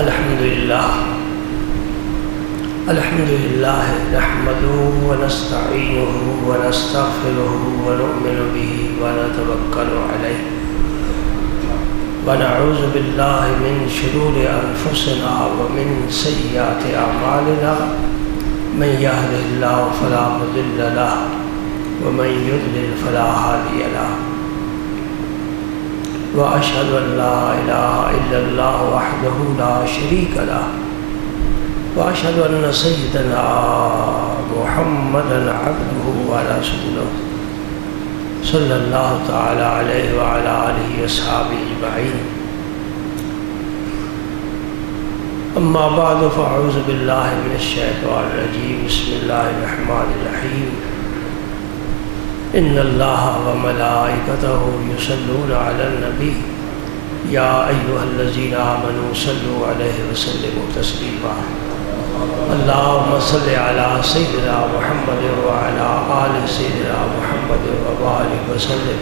الحمد لله نحمده ونستعينه ونستغفره ونؤمن به ونتوكل عليه ونعوذ بالله من شرور أنفسنا ومن سيئات أعمالنا من يهده الله فلا مضل له ومن يضلل فلا هادي له وأشهد أن لا إله إلا الله وحده لا شريك له وأشهد أن سيدنا محمدا عبده ورسوله صلى الله تعالى عليه وعلى آله وأصحابه أجمعين. أما بعد فأعوذ بالله من الشيطان الرجيم. بسم الله الرحمن الرحيم. إن الله وملائكته يصلون على النبي يا أيها الذين آمنوا صلوا عليه وسلموا تسليما. اللهم صل على سيدنا محمد وعلى آل سيدنا محمد وبارك وسلم.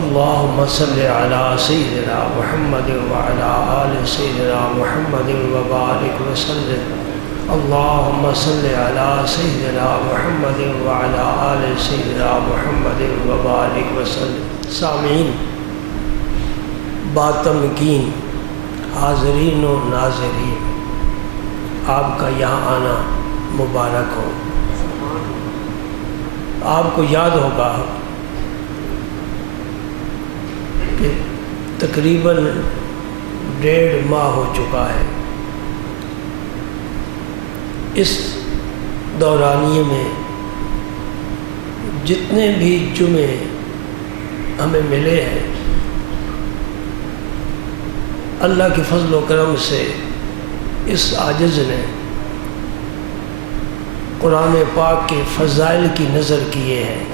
اللهم صل على سيدنا محمد وعلى آل سيدنا محمد وبارك وسلم. اللهم صل على سيدنا محمد وعلى آل سيدنا محمد وبارك وسلم. سامعین باتمکین حاضرین و ناظرین، آپ کا یہاں آنا مبارک ہو. آپ کو یاد ہوگا کہ تقریباً 1.5 ماہ ہو چکا ہے. اس دورانیے میں جتنے بھی جمعے ہمیں ملے ہیں، اللہ کے فضل و کرم سے اس عاجز نے قرآن پاک کے فضائل کی نظر کیے ہیں.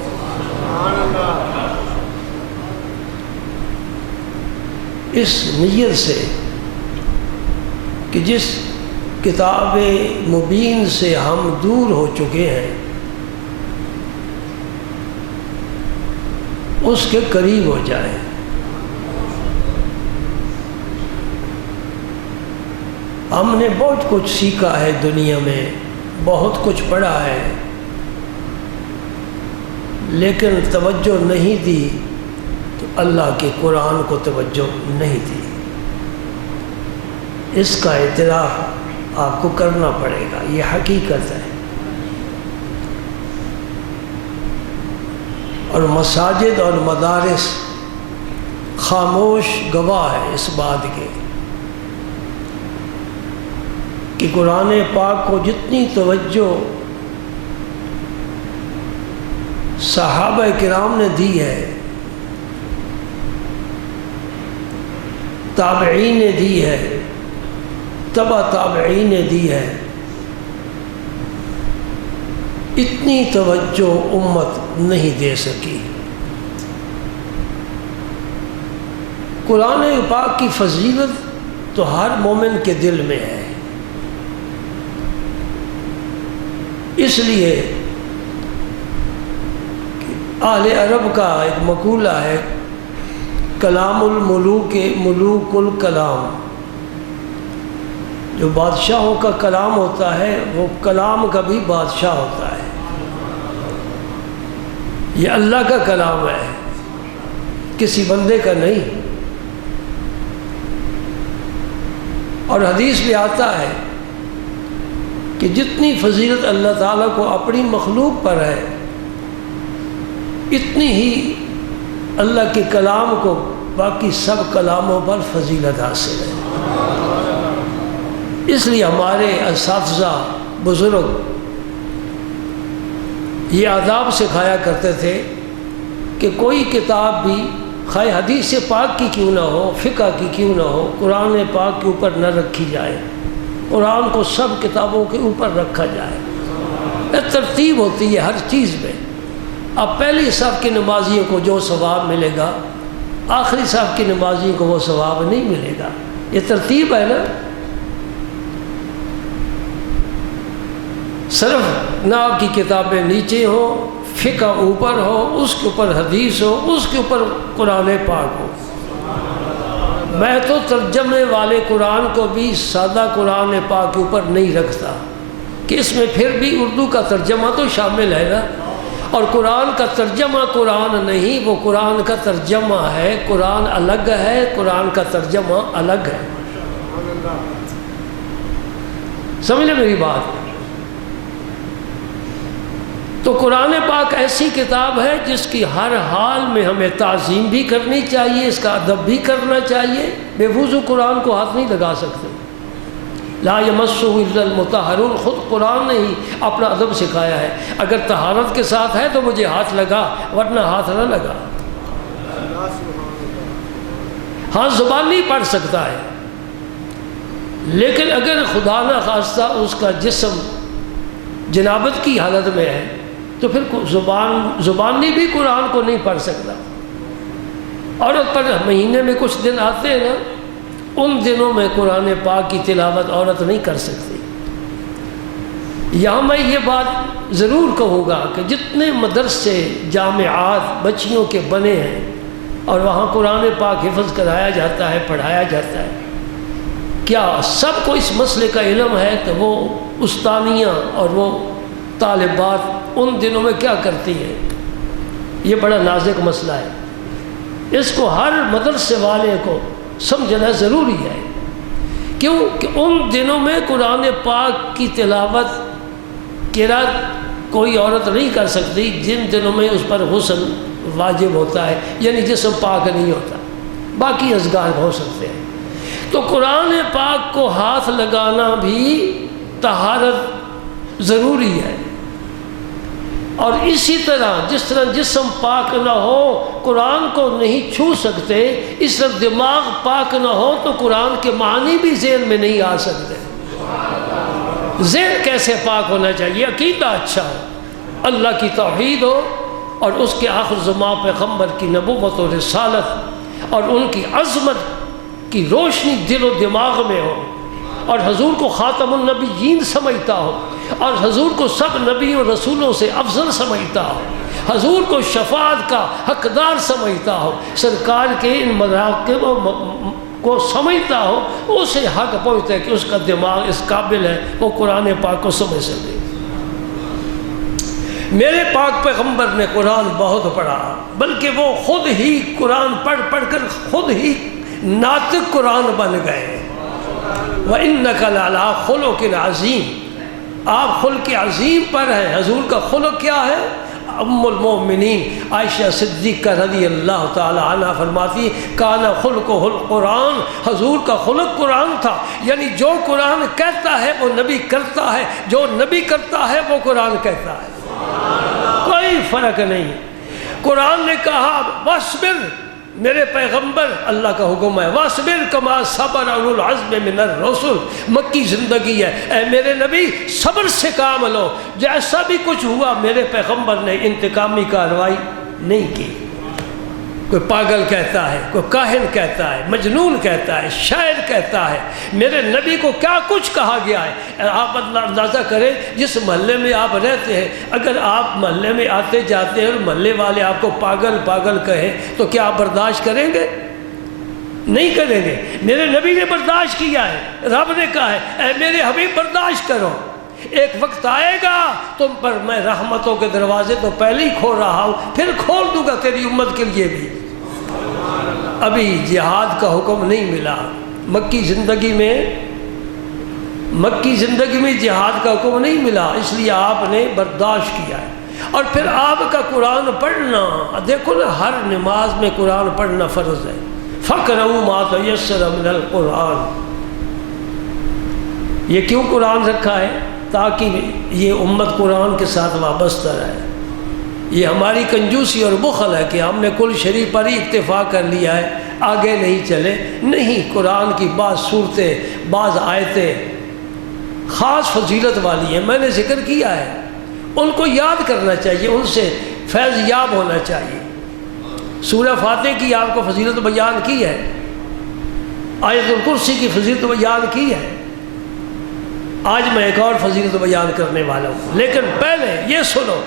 اس نیت سے کہ جس کتاب مبین سے ہم دور ہو چکے ہیں، اس کے قریب ہو جائیں. ہم نے بہت کچھ سیکھا ہے دنیا میں، بہت کچھ پڑھا ہے، لیکن توجہ نہیں دی تو اللہ کے قرآن کو توجہ نہیں دی. اس کا اعتراف آپ کو کرنا پڑے گا، یہ حقیقت ہے. اور مساجد اور مدارس خاموش گواہ ہے اس بات کے کہ قرآن پاک کو جتنی توجہ صحابہ کرام نے دی ہے، تابعین نے دی ہے، تبع تابعین نے دی ہے، اتنی توجہ امت نہیں دے سکی. قرآن پاک کی فضیلت تو ہر مومن کے دل میں ہے. اس لیے کہ اہل عرب کا ایک مقولہ ہے، کلام الملوک ملوک الکلام. جو بادشاہوں کا کلام ہوتا ہے وہ کلام کا بھی بادشاہ ہوتا ہے. یہ اللہ کا کلام ہے، کسی بندے کا نہیں. اور حدیث بھی آتا ہے کہ جتنی فضیلت اللہ تعالیٰ کو اپنی مخلوق پر ہے، اتنی ہی اللہ کے کلام کو باقی سب کلاموں پر فضیلت حاصل ہے. اس لیے ہمارے اساتذہ بزرگ یہ آداب سکھایا کرتے تھے کہ کوئی کتاب بھی خواہ حدیث پاک کی کیوں نہ ہو، فقہ کی کیوں نہ ہو، قرآن پاک کے اوپر نہ رکھی جائے. قرآن کو سب کتابوں کے اوپر رکھا جائے. ایک ترتیب ہوتی ہے ہر چیز میں. اب پہلی صف کی نمازیوں کو جو ثواب ملے گا، آخری صف کی نمازیوں کو وہ ثواب نہیں ملے گا. یہ ترتیب ہے نا. صرف ناو کی کتابیں نیچے ہوں، فقہ اوپر ہو، اس کے اوپر حدیث ہو، اس کے اوپر قرآن پاک ہو. میں تو ترجمے والے قرآن کو بھی سادہ قرآن پاک کے اوپر نہیں رکھتا کہ اس میں پھر بھی اردو کا ترجمہ تو شامل ہے نا، اور قرآن کا ترجمہ قرآن نہیں، وہ قرآن کا ترجمہ ہے، قرآن الگ ہے، قرآن کا ترجمہ الگ ہے۔ سمجھ لیں میری بات؟ تو قرآن پاک ایسی کتاب ہے جس کی ہر حال میں ہمیں تعظیم بھی کرنی چاہیے، اس کا ادب بھی کرنا چاہیے۔ بے وضو قرآن کو ہاتھ نہیں لگا سکتے، لا یمسہ الا المطہرون، خود قرآن نے ہی اپنا ادب سکھایا ہے، اگر طہارت کے ساتھ ہے تو مجھے ہاتھ لگا، ورنہ ہاتھ نہ لگا۔ ہاں زبان نہیں پڑھ سکتا ہے، لیکن اگر خدا نہ خواستہ اس کا جسم جنابت کی حالت میں ہے تو پھر زبانی بھی قرآن کو نہیں پڑھ سکتا۔ عورت پر مہینے میں کچھ دن آتے ہیں نا، ان دنوں میں قرآن پاک کی تلاوت عورت نہیں کر سکتی۔ یہاں میں یہ بات ضرور کہوں گا کہ جتنے مدرسے جامعات بچیوں کے بنے ہیں اور وہاں قرآن پاک حفظ کرایا جاتا ہے، پڑھایا جاتا ہے، کیا سب کو اس مسئلے کا علم ہے کہ وہ استانیاں اور وہ طالبات ان دنوں میں کیا کرتی ہیں؟ یہ بڑا نازک مسئلہ ہے، اس کو ہر مدرسے والے کو سمجھنا ضروری ہے۔ کیوں کہ ان دنوں میں قرآن پاک کی تلاوت قرأت کوئی عورت نہیں کر سکتی جن دنوں میں اس پر غسل واجب ہوتا ہے، یعنی جسم پاک نہیں ہوتا، باقی اذکار ہو سکتے ہیں۔ تو قرآن پاک کو ہاتھ لگانا بھی طہارت ضروری ہے، اور اسی طرح جس طرح جسم پاک نہ ہو قرآن کو نہیں چھو سکتے، اس طرح دماغ پاک نہ ہو تو قرآن کے معنی بھی ذہن میں نہیں آ سکتے۔ ذہن کیسے پاک ہونا چاہیے؟ عقیدہ اچھا ہو، اللہ کی توحید ہو، اور اس کے آخر زمان پیغمبر کی نبوت و رسالت اور ان کی عظمت کی روشنی دل و دماغ میں ہو، اور حضور کو خاتم النبیین سمجھتا ہو، اور حضور کو سب نبیوں رسولوں سے افضل سمجھتا ہو، حضور کو شفاعت کا حقدار سمجھتا ہو، سرکار کے ان مراقب کو سمجھتا ہو، اسے حق پہنچتا ہے کہ اس کا دماغ اس قابل ہے وہ قرآن پاک کو سمجھ سکے۔ میرے پاک پیغمبر نے قرآن بہت پڑھا، بلکہ وہ خود ہی قرآن پڑھ پڑھ کر خود ہی ناطق قرآن بن گئے۔ وَإِنَّكَ لَعَلَىٰ خُلُقٍ عَظِيمٍ، آپ خلق عظیم پر ہیں۔ حضور کا خلق کیا ہے؟ ام المؤمنین عائشہ صدیقہ رضی اللہ تعالی عنہ فرماتی کان خلقہ القرآن، حضور کا خلق قرآن تھا، یعنی جو قرآن کہتا ہے وہ نبی کرتا ہے، جو نبی کرتا ہے وہ قرآن کہتا ہے، کوئی فرق نہیں۔ قرآن نے کہا وَاصْبِرْ، میرے پیغمبر، اللہ کا حکم ہے وَاصْبِرْ كَمَا صَبَرَ أُولُو الْعَزْمِ مِنَ الرُّسُلِ، مکی زندگی ہے، اے میرے نبی صبر سے کام لو، جیسا بھی کچھ ہوا میرے پیغمبر نے انتقامی کارروائی نہیں کی۔ کوئی پاگل کہتا ہے، کوئی کاہن کہتا ہے، مجنون کہتا ہے، شاعر کہتا ہے، میرے نبی کو کیا کچھ کہا گیا ہے۔ آپ اندازہ کریں جس محلے میں آپ رہتے ہیں، اگر آپ محلے میں آتے جاتے ہیں اور محلے والے آپ کو پاگل پاگل کہیں تو کیا آپ برداشت کریں گے؟ نہیں کریں گے۔ میرے نبی نے برداشت کیا ہے، رب نے کہا ہے اے میرے حبیب برداشت کرو، ایک وقت آئے گا تم پر میں رحمتوں کے دروازے تو پہلے ہی کھول رہا ہوں، پھر کھول دوں گا تیری امت کے لیے بھی۔ ابھی جہاد کا حکم نہیں ملا، مکی زندگی میں جہاد کا حکم نہیں ملا، اس لیے آپ نے برداشت کیا ہے۔ اور پھر آپ کا قرآن پڑھنا، دیکھو نا ہر نماز میں قرآن پڑھنا فرض ہے، فَقْرَؤُوا مَا تَيَسَّرَ مِنَ الْقُرْآنِ۔ یہ کیوں قرآن رکھا ہے؟ تاکہ یہ امت قرآن کے ساتھ وابستہ رہے۔ یہ ہماری کنجوسی اور بخل ہے کہ ہم نے کل شریف پر ہی اکتفا کر لیا ہے، آگے نہیں چلے۔ نہیں، قرآن کی بعض صورتیں، بعض آیتیں خاص فضیلت والی ہیں، میں نے ذکر کیا ہے، ان کو یاد کرنا چاہیے، ان سے فیض یاب ہونا چاہیے۔ سورہ فاتح کی آپ کو فضیلت بیان کی ہے، آیت الکرسی کی فضیلت بیان کی ہے، آج میں ایک اور فضیلت بیان کرنے والا ہوں، لیکن پہلے یہ سنو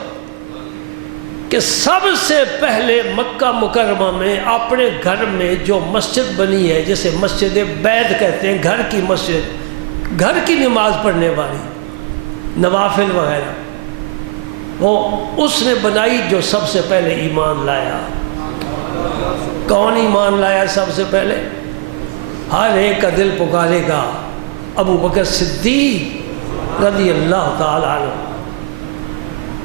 کہ سب سے پہلے مکہ مکرمہ میں اپنے گھر میں جو مسجد بنی ہے، جسے مسجد بیت کہتے ہیں، گھر کی مسجد، گھر کی نماز پڑھنے والی، نوافل وغیرہ، وہ اس نے بنائی جو سب سے پہلے ایمان لایا۔ کون ایمان لایا سب سے پہلے؟ ہر ایک کا دل پکارے گا ابو بکر صدیق رضی اللہ تعالیٰ عنہ۔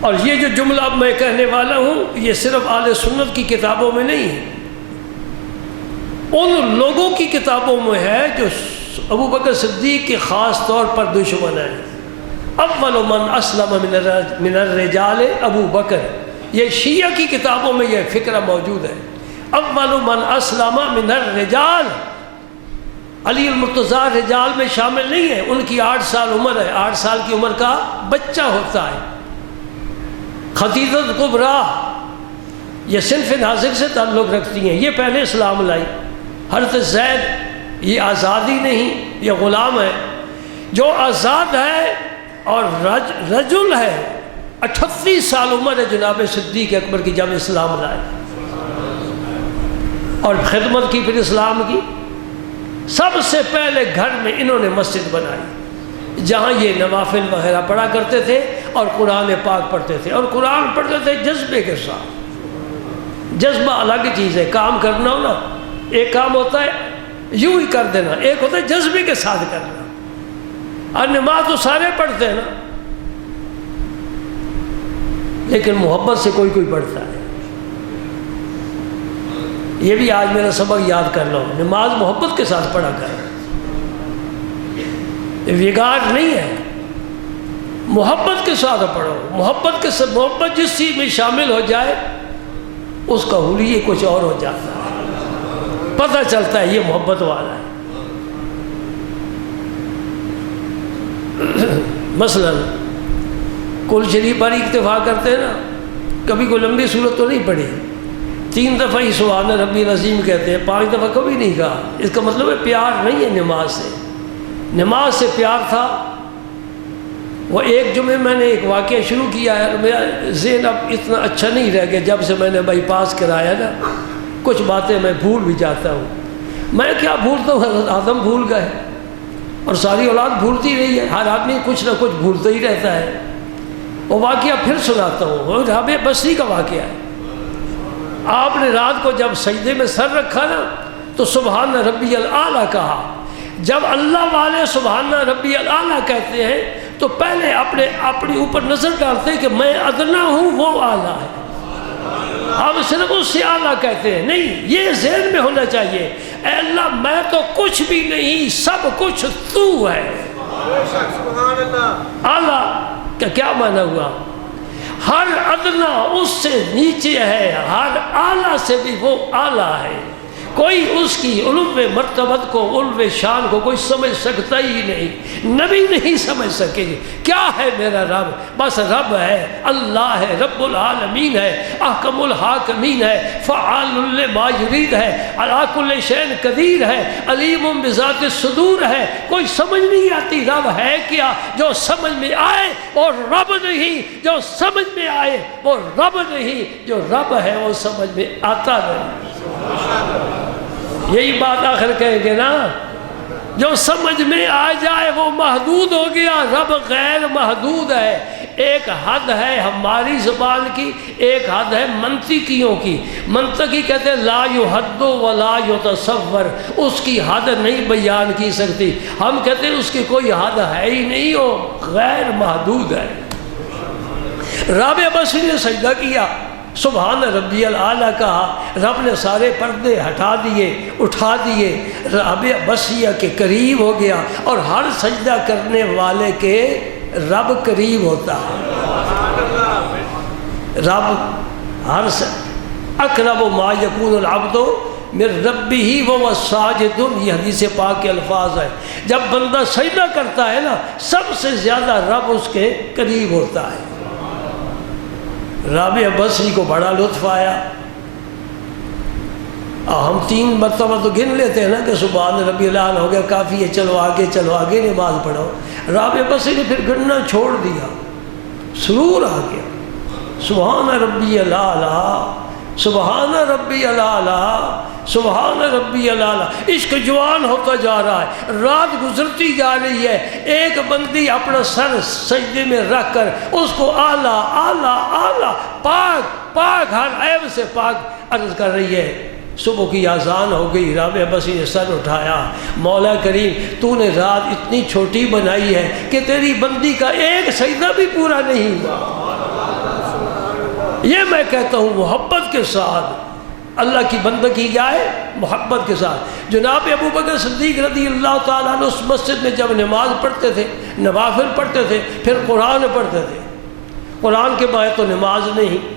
اور یہ جو جملہ اب میں کہنے والا ہوں، یہ صرف اہل سنت کی کتابوں میں نہیں ہے، ان لوگوں کی کتابوں میں ہے جو ابو بکر صدیق کے خاص طور پر دشمن ہیں۔ اول من اسلم من الرجال ابو بکر، یہ شیعہ کی کتابوں میں یہ فکرہ موجود ہے۔ اول من اسلم من الرجال، علی المرتضیٰ رجال میں شامل نہیں ہے، ان کی 8 سال عمر ہے، 8 سال کی عمر کا بچہ ہوتا ہے۔ خدیجہ کبریٰ یہ صنف ناظر سے تعلق رکھتی ہیں، یہ پہلے اسلام لائی۔ حضرت زید یہ آزادی نہیں، یہ غلام ہے، جو آزاد ہے اور رجل ہے۔ 38 سال عمر ہے جناب صدیق اکبر کی جب اسلام لائے، اور خدمت کی، پھر اسلام کی۔ سب سے پہلے گھر میں انہوں نے مسجد بنائی جہاں یہ نوافل وغیرہ پڑھا کرتے تھے اور قرآن پاک پڑھتے تھے، اور قرآن پڑھتے تھے جذبے کے ساتھ۔ جذبہ الگ چیز ہے، کام کرنا ہو نا، ایک کام ہوتا ہے یوں ہی کر دینا، ایک ہوتا ہے جذبے کے ساتھ کرنا۔ اور نماز تو سارے پڑھتے ہیں نا، لیکن محبت سے کوئی کوئی پڑھتا ہے۔ یہ بھی آج میرا سبق یاد کر لو، نماز محبت کے ساتھ پڑھا کر، وگار نہیں ہے، محبت کے ساتھ پڑھو۔ محبت جس چیز میں شامل ہو جائے اس کا حلیہ کچھ اور ہو جاتا ہے، پتہ چلتا ہے یہ محبت والا ہے۔ مثلا کل شریف پر اکتفا کرتے ہیں نا، کبھی کوئی لمبی صورت تو نہیں پڑھی، 3 دفعہ ہی سبحان ربی العظیم کہتے ہیں، 5 دفعہ کبھی نہیں کہا۔ اس کا مطلب ہے پیار نہیں ہے نماز سے، نماز سے پیار تھا۔ وہ ایک جمعے میں نے ایک واقعہ شروع کیا ہے، میرا ذہن اب اتنا اچھا نہیں رہ گیا، جب سے میں نے بائی پاس کرایا نا، کچھ باتیں میں بھول بھی جاتا ہوں۔ میں کیا بھولتا ہوں، حضرت آدم بھول گئے، اور ساری اولاد بھولتی رہی ہے، ہر آدمی کچھ نہ کچھ بھولتا ہی رہتا ہے۔ وہ واقعہ پھر سناتا ہوں، وہ رابعہ بصری کا واقعہ ہے۔ آپ نے رات کو جب سجدے میں سر رکھا نا تو سبحان ربی الاعلیٰ کہا۔ جب اللہ والے سبحان ربی الاعلیٰ کہتے ہیں تو پہلے اپنے اوپر نظر ڈالتے ہیں کہ میں ادنا ہوں، وہ اعلیٰ ہے۔ ہم صرف اس سے اعلیٰ کہتے ہیں، نہیں، یہ ذہن میں ہونا چاہیے، اے اللہ میں تو کچھ بھی نہیں، سب کچھ تو ہے۔ اعلیٰ کا کیا معنی ہوا؟ ہر ادنا اس سے نیچے ہے، ہر اعلیٰ سے بھی وہ اعلیٰ ہے۔ کوئی اس کی علو مرتبت کو، علو شان کو کوئی سمجھ سکتا ہی نہیں، نبی نہیں سمجھ سکے گے۔ کیا ہے میرا رب؟ بس رب ہے، اللہ ہے، رب العالمین ہے، احکم الحاکمین ہے، فعال لما یرید ہے، علی کل شیء قدیر ہے، علیم بذات الصدور ہے۔ کوئی سمجھ نہیں آتی رب ہے کیا، جو سمجھ میں آئے، اور رب نہیں جو سمجھ میں آئے وہ رب نہیں، جو رب ہے وہ سمجھ میں آتا نہیں۔ یہی بات آخر کہیں گے نا، جو سمجھ میں آ جائے وہ محدود ہو گیا، رب غیر محدود ہے۔ ایک حد ہے ہماری زبان کی، ایک حد ہے منطقیوں کی۔ منطقی کہتے ہیں لا یحد ولا یتصور، اس کی حد نہیں بیان کی سکتی۔ ہم کہتے ہیں اس کی کوئی حد ہے ہی نہیں، وہ غیر محدود ہے۔ رابعہ بصری نے سجدہ کیا، سبحان ربی الاعلیٰ کہا، رب نے سارے پردے ہٹا دیے، اٹھا دیے، رابعہ بصریہ کے قریب ہو گیا، اور ہر سجدہ کرنے والے کے رب قریب ہوتا ہے۔ رب ہر اقرب ما یکون العبد من ربہ وہو ساجد، یہ حدیث پاک کے الفاظ ہے۔ جب بندہ سجدہ کرتا ہے نا، سب سے زیادہ رب اس کے قریب ہوتا ہے۔ رابعہ بصری کو بڑا لطف آیا۔ ہم 3 مرتبہ تو گن لیتے ہیں نا کہ سبحان ربی الاعلیٰ ہو گیا، کافی ہے، چلو آگے چلو آگے نماز پڑھو۔ رابعہ بصری نے پھر گننا چھوڑ دیا، سرور آ گیا۔ سبحان ربی الاعلیٰ، سبحان ربی الاعلیٰ، سبحان ربی الاعلیٰ۔ عشق جوان ہوتا جا رہا ہے، رات گزرتی جا رہی ہے، ایک بندی اپنا سر سجدے میں رکھ کر اس کو اعلیٰ اعلیٰ اعلیٰ، پاک پاک، ہر عیب سے پاک عرض کر رہی ہے۔ صبح کی اذان ہو گئی، رابعہ بسی نے سر اٹھایا، مولا کریم تو نے رات اتنی چھوٹی بنائی ہے کہ تیری بندی کا ایک سجدہ بھی پورا نہیں ہوا۔ یہ میں کہتا ہوں محبت کے ساتھ اللہ کی بندگی جائے، محبت کے ساتھ۔ جناب ابو بکر صدیق رضی اللہ تعالیٰ عنہ اس مسجد میں جب نماز پڑھتے تھے، نوافل پڑھتے تھے، پھر قرآن پڑھتے تھے۔ قرآن کے بغیر تو نماز نہیں،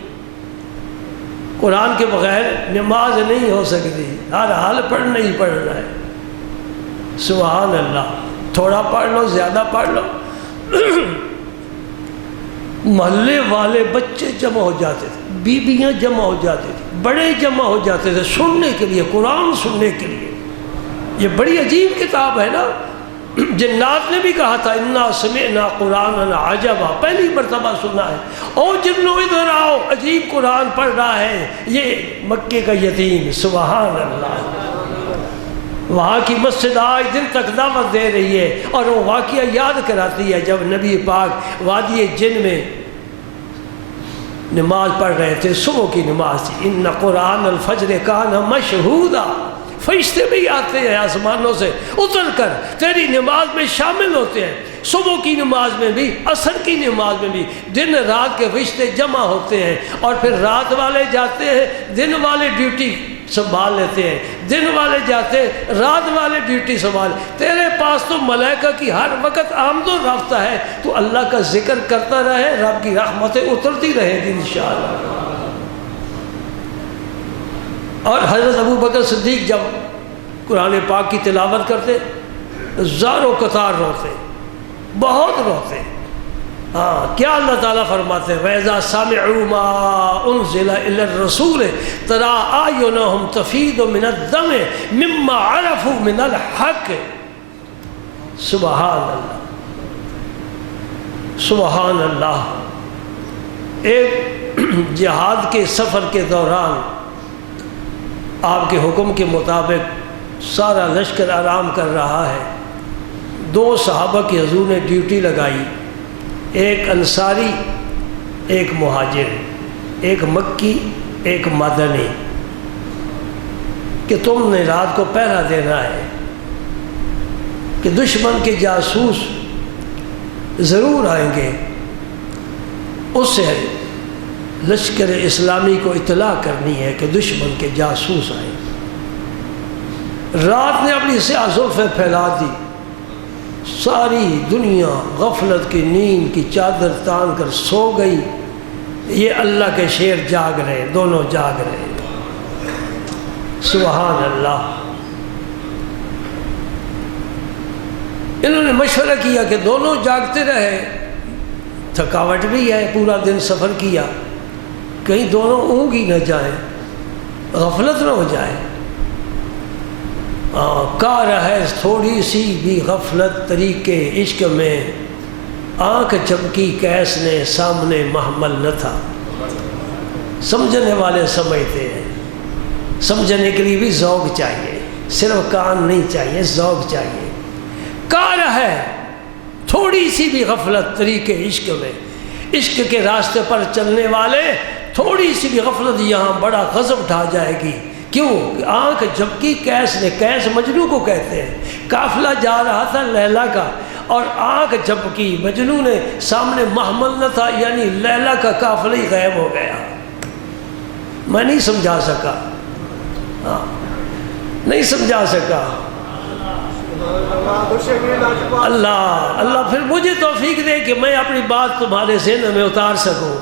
قرآن کے بغیر نماز نہیں ہو سکتی، ہر حال پڑھنا ہی پڑھنا ہے۔ سبحان اللہ، تھوڑا پڑھ لو زیادہ پڑھ لو۔ محلے والے بچے جمع ہو جاتے تھے، بیویاں جمع ہو جاتے تھے، بڑے جمع ہو جاتے تھے سننے کے لیے، قرآن سننے کے لیے۔ یہ بڑی عجیب کتاب ہے نا۔ جنات نے بھی کہا تھا انا سمعنا قرآنا عجبا، پہلی مرتبہ سنا ہے۔ او جنوں ادھر آؤ، عجیب قرآن پڑھ رہا ہے یہ مکے کا یتیم۔ سبحان اللہ، وہاں کی مسجد آج دن تک دعوت دے رہی ہے، اور وہ واقعہ یاد کراتی ہے جب نبی پاک وادی جن میں نماز پڑھ رہے تھے، صبح کی نماز تھی۔ ان قرآن الفجر کان مشہودا، فرشتے بھی آتے ہیں آسمانوں سے اتر کر تیری نماز میں شامل ہوتے ہیں، صبح کی نماز میں بھی، عصر کی نماز میں بھی۔ دن رات کے فرشتے جمع ہوتے ہیں، اور پھر رات والے جاتے ہیں، دن والے ڈیوٹی سنبھال لیتے ہیں، دن والے جاتے ہیں، رات والے ڈیوٹی سنبھال۔ تیرے پاس تو ملائکہ کی ہر وقت آمد و رفتہ ہے، تو اللہ کا ذکر کرتا رہے، رب کی رحمتیں اترتی رہیں گی انشاءاللہ۔ اور حضرت ابو بکر صدیق جب قرآن پاک کی تلاوت کرتے، زاروں قطار روتے، بہت روتے۔ ہاں، کیا اللہ تعالیٰ فرماتے ہیں وَإِذَا سَمِعُوا مَا أُنزِلَ إِلَى الرَّسُولِ تَرَىٰ أَعْيُنَهُمْ تَفِيضُ مِنَ الدَّمِ مِمَّا عَرَفُوا مِنَ الْحَقِّ۔ سبحان اللہ، سبحان اللہ۔ ایک جہاد کے سفر کے دوران آپ کے حکم کے مطابق سارا لشکر آرام کر رہا ہے، دو صحابہ کی حضور نے ڈیوٹی لگائی، ایک انصاری ایک مہاجر، ایک مکی ایک مدنی، کہ تم نے رات کو پہرا دینا ہے کہ دشمن کے جاسوس ضرور آئیں گے، اس سے لشکر اسلامی کو اطلاع کرنی ہے کہ دشمن کے جاسوس آئیں۔ رات نے اپنی سیاہ زلفیں پھیلا دی، ساری دنیا غفلت کی نیند کی چادر تان کر سو گئی، یہ اللہ کے شیر جاگ رہے، دونوں جاگ رہے۔ سبحان اللہ۔ انہوں نے مشورہ کیا کہ دونوں جاگتے رہے، تھکاوٹ بھی ہے، پورا دن سفر کیا، کہیں دونوں اونگ ہی نہ جائیں، غفلت نہ ہو جائے۔ کار ہے تھوڑی سی بھی غفلت طریقے عشق میں، آنکھ جھپکی کیس نے سامنے محمل نہ تھا۔ سمجھنے والے سمجھتے ہیں، سمجھنے کے لیے بھی ذوق چاہیے، صرف کان نہیں چاہیے، ذوق چاہیے۔ کار ہے تھوڑی سی بھی غفلت طریقے عشق میں، عشق کے راستے پر چلنے والے تھوڑی سی بھی غفلت یہاں بڑا غضب ڈھا جائے گی۔ کیوں؟ آنکھ جھپکی کیس نے، کیس مجنو کو کہتے ہیں، قافلہ جا رہا تھا لیلا کا، اور آنکھ جھپکی مجنو نے، سامنے محمل نہ تھا، یعنی لیلا کا قافلہ ہی غائب ہو گیا۔ میں نہیں سمجھا سکا، نہیں سمجھا سکا۔ اللہ پھر مجھے توفیق دے کہ میں اپنی بات تمہارے ذہن میں اتار سکوں،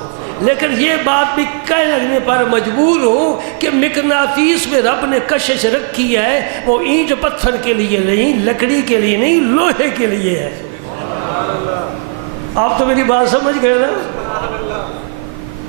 لیکن یہ بات بھی کہنے پر مجبور ہوں کہ مقناطیس میں رب نے کشش رکھی ہے، وہ اینٹ پتھر کے لیے نہیں، لکڑی کے لیے نہیں، لوہے کے لیے ہے۔ آپ تو میری بات سمجھ گئے نا؟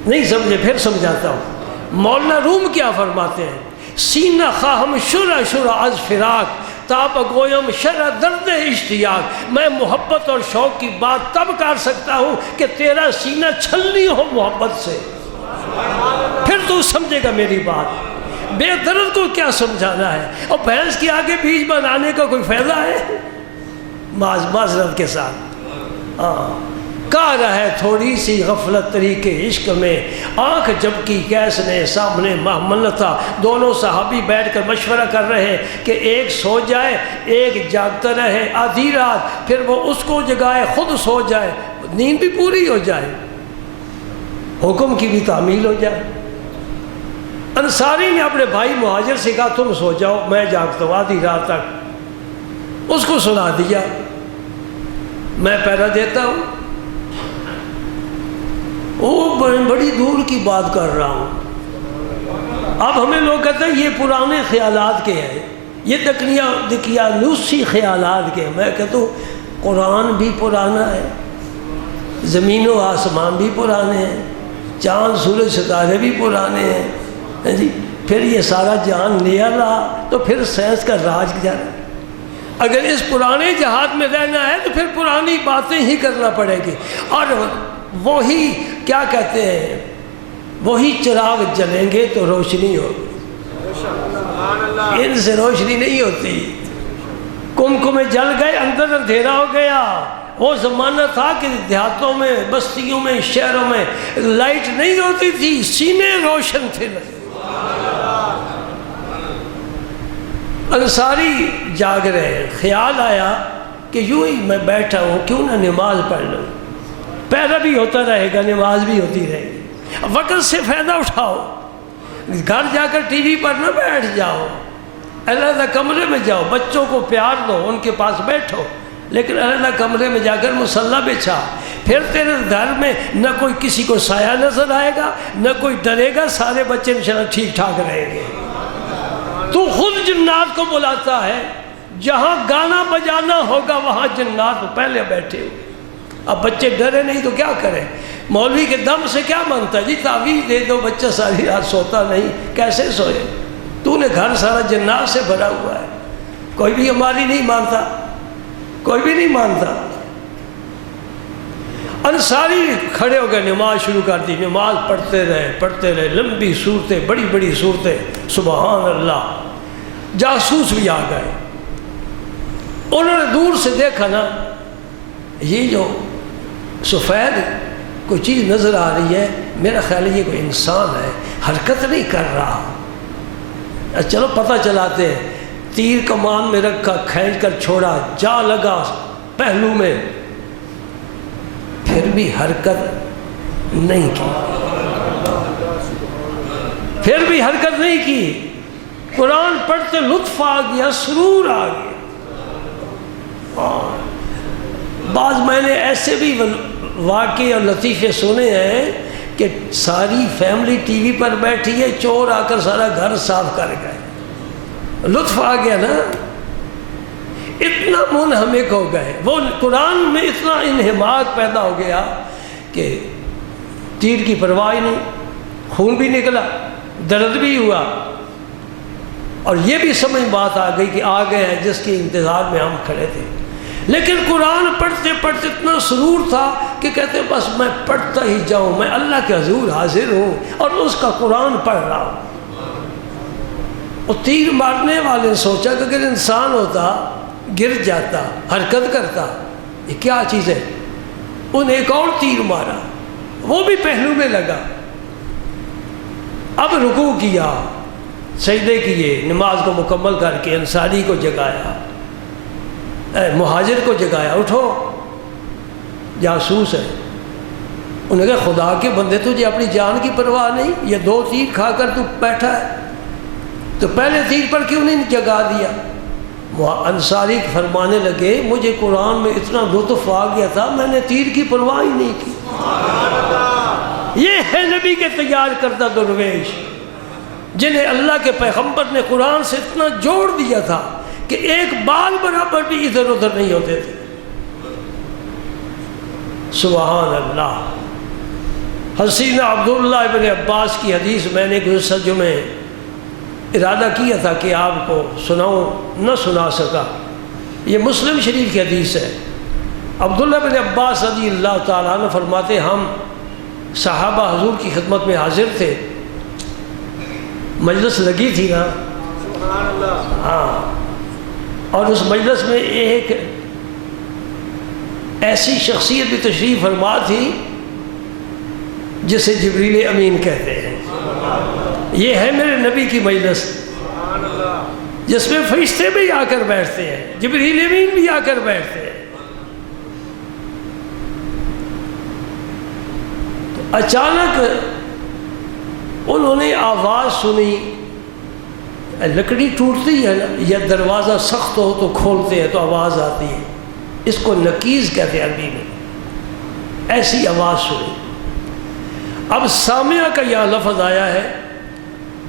نہیں سمجھے؟ پھر سمجھاتا ہوں۔ مولانا روم کیا فرماتے ہیں؟ سینہ خواہم شرع شرع از فراق، تاب گویم شرع درد اشتیاق۔ میں محبت اور شوق کی بات تب کر سکتا ہوں کہ تیرا سینہ چھلنی ہو محبت سے۔ تو سمجھے گا میری بات، بے درد کو کیا سمجھانا ہے؟ اور بھینس کی آگے بیج بنانے کا کوئی فائدہ ہے؟ معذرت کے ساتھ کہہ رہا ہے تھوڑی سی غفلت طریق عشق میں، آنکھ جھپکی کیس نے سامنے محمل تھا، دونوں صحابی بیٹھ کر مشورہ کر رہے ہیں کہ ایک سو جائے ایک جاگتا رہے آدھی رات، پھر وہ اس کو جگائے خود سو جائے، نیند بھی پوری ہو جائے، حکم کی بھی تعمیل ہو جائے۔ انصاری نے اپنے بھائی مہاجر سے کہا تم سو جاؤ میں جاگتا ہوں آدھی رات تک، اس کو سنا دیا میں پہرا دیتا ہوں۔ وہ بڑی دور کی بات کر رہا ہوں، اب ہمیں لوگ کہتے ہیں یہ پرانے خیالات کے ہیں، یہ دقیانوسی خیالات کے ہیں۔ میں کہتا ہوں قرآن بھی پرانا ہے، زمین و آسمان بھی پرانے ہیں، چاند سورج ستارے بھی پرانے ہیں جی، پھر یہ سارا جان لیا رہا تو پھر سائنس کا راج کیا رہا؟ اگر اس پرانے جہاد میں رہنا ہے تو پھر پرانی باتیں ہی کرنا پڑے گی، اور وہی کیا کہتے ہیں وہی چراغ جلیں گے تو روشنی ہوگی، ان سے روشنی نہیں ہوتی۔ کمکمے جل گئے اندر اندھیرا ہو گیا۔ وہ زمانہ تھا کہ دیہاتوں میں بستیوں میں شہروں میں لائٹ نہیں ہوتی تھی، سینے روشن تھے۔ انصاری جاگ رہے ہیں، خیال آیا کہ یوں ہی میں بیٹھا ہوں کیوں نہ نماز پڑھ لوں، پہرا بھی ہوتا رہے گا نماز بھی ہوتی رہے گی، وقت سے فائدہ اٹھاؤ، گھر جا کر ٹی وی پر نہ بیٹھ جاؤ، علیحدہ کمرے میں جاؤ، بچوں کو پیار دو، ان کے پاس بیٹھو، لیکن علیحدہ کمرے میں جا کر مصلی بچھا، پھر تیرے گھر میں نہ کوئی کسی کو سایہ نظر آئے گا، نہ کوئی ڈرے گا، سارے بچے انشاءاللہ ٹھیک ٹھاک رہیں گے۔ تو خود جنات کو بلاتا ہے، جہاں گانا بجانا ہوگا وہاں جنات پہلے بیٹھے ہوئے۔ اب بچے ڈرے نہیں تو کیا کریں؟ مولوی کے دم سے کیا بنتا جی، تعویذ دے دو بچہ ساری رات سوتا نہیں، کیسے سوئے؟ تو نے گھر سارا جنات سے بھرا ہوا ہے، کوئی بھی ہماری نہیں مانتا، کوئی بھی نہیں مانتا۔ انصاری کھڑے ہو گئے، نماز شروع کر دی، نماز پڑھتے رہے، لمبی صورتیں، بڑی بڑی صورتیں، سبحان اللہ۔ جاسوس بھی آ گئے، انہوں نے دور سے دیکھا نا یہ جو سفید کوئی چیز نظر آ رہی ہے، میرا خیال ہے یہ کوئی انسان ہے، حرکت نہیں کر رہا، چلو پتہ چلاتے ہیں۔ تیر کمان میں رکھا، کھینچ کر چھوڑا، جا لگا پہلو میں، پھر بھی حرکت نہیں کی، پھر بھی حرکت نہیں کی۔ قرآن پڑھتے لطف آ گیا، سرور آ گیا۔ بعض میں نے ایسے بھی واقعے اور لطیفے سنے ہیں کہ ساری فیملی ٹی وی پر بیٹھی ہے، چور آ کر سارا گھر صاف کر گئے، لطف آ گیا نا، اتنا منہمک ہو گئے۔ وہ قرآن میں اتنا انہماک پیدا ہو گیا کہ تیر کی پرواہ نہیں، خون بھی نکلا، درد بھی ہوا، اور یہ بھی سمجھ بات آ گئی کہ آ گئے ہیں جس کے انتظار میں ہم کھڑے تھے۔ لیکن قرآن پڑھتے پڑھتے اتنا سرور تھا کہ کہتے بس میں پڑھتا ہی جاؤں، میں اللہ کے حضور حاضر ہوں اور اس کا قرآن پڑھ رہا ہوں۔ اور تیر مارنے والے نے سوچا کہ اگر انسان ہوتا گر جاتا، حرکت کرتا، یہ کیا چیز ہے؟ انہیں ایک اور تیر مارا، وہ بھی پہلو میں لگا۔ اب رکوع کیا، سجدے کیے، نماز کو مکمل کر کے انصاری کو جگایا، مہاجر کو جگایا، اٹھو، جاسوس ہے۔ انہوں نے کہا خدا کے بندے تجھے اپنی جان کی پرواہ نہیں، یہ 2 تیر کھا کر تو بیٹھا ہے، تو پہلے تیر پر کیوں نہیں جگا دیا؟ انصاری فرمانے لگے مجھے قرآن میں اتنا لطف آ گیا تھا، میں نے تیر کی پرواہ ہی نہیں کی۔ یہ ہے نبی کے تیار کردہ درویش، جنہیں اللہ کے پیغمبر نے قرآن سے اتنا جوڑ دیا تھا کہ ایک بال برابر بھی ادھر ادھر نہیں ہوتے تھے۔ سبحان اللہ۔ حسینہ عبداللہ ابن عباس کی حدیث میں نے گزشتہ جمعے ارادہ کیا تھا کہ آپ کو سناؤں، نہ سنا سکا۔ یہ مسلم شریف کی حدیث ہے۔ عبداللہ بن عباس رضی اللہ تعالیٰ عنہ فرماتے ہم صحابہ حضور کی خدمت میں حاضر تھے، مجلس لگی تھی نا، ہاں، اور اس مجلس میں ایک ایسی شخصیت بھی تشریف فرما تھی جسے جبریل امین کہتے ہیں۔ یہ ہے میرے نبی کی مجلس جس میں فرشتے بھی آ کر بیٹھتے ہیں، جبریل امین بھی آ کر بیٹھتے ہیں۔ تو اچانک انہوں نے آواز سنی، لکڑی ٹوٹتی ہے نا، یا دروازہ سخت ہو تو کھولتے ہیں تو آواز آتی ہے، اس کو نکیز کہتے ہیں عربی میں۔ ایسی آواز سنی۔ اب سامعہ کا یہ لفظ آیا ہے،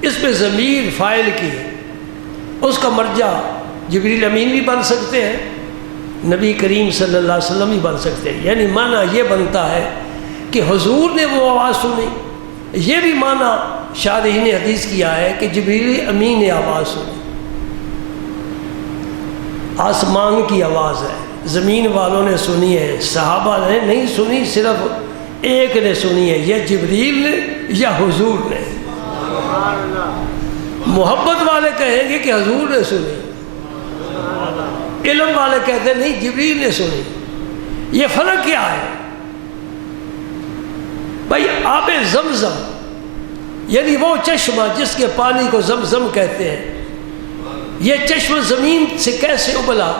اس میں ضمیر فاعل کی ہے، اس کا مرجع جبریل امین بھی بن سکتے ہیں، نبی کریم صلی اللہ علیہ وسلم بھی بن سکتے ہیں، یعنی معنی یہ بنتا ہے کہ حضور نے وہ آواز سنی۔ یہ بھی معنی شارحین نے حدیث کیا ہے کہ جبریل امین نے آواز سنی، آسمان کی آواز ہے، زمین والوں نے سنی ہے، صحابہ نے نہیں سنی، صرف ایک نے سنی ہے، یا جبریل نے یا حضور نے۔ محبت والے کہیں گے کہ حضور نے سنی، علم والے کہتے ہیں نہیں جبریل نے سنی۔ یہ فرق کیا ہے بھائی؟ آب زمزم یعنی وہ چشمہ جس کے پانی کو زمزم کہتے ہیں، یہ چشمہ زمین سے کیسے ابلا؟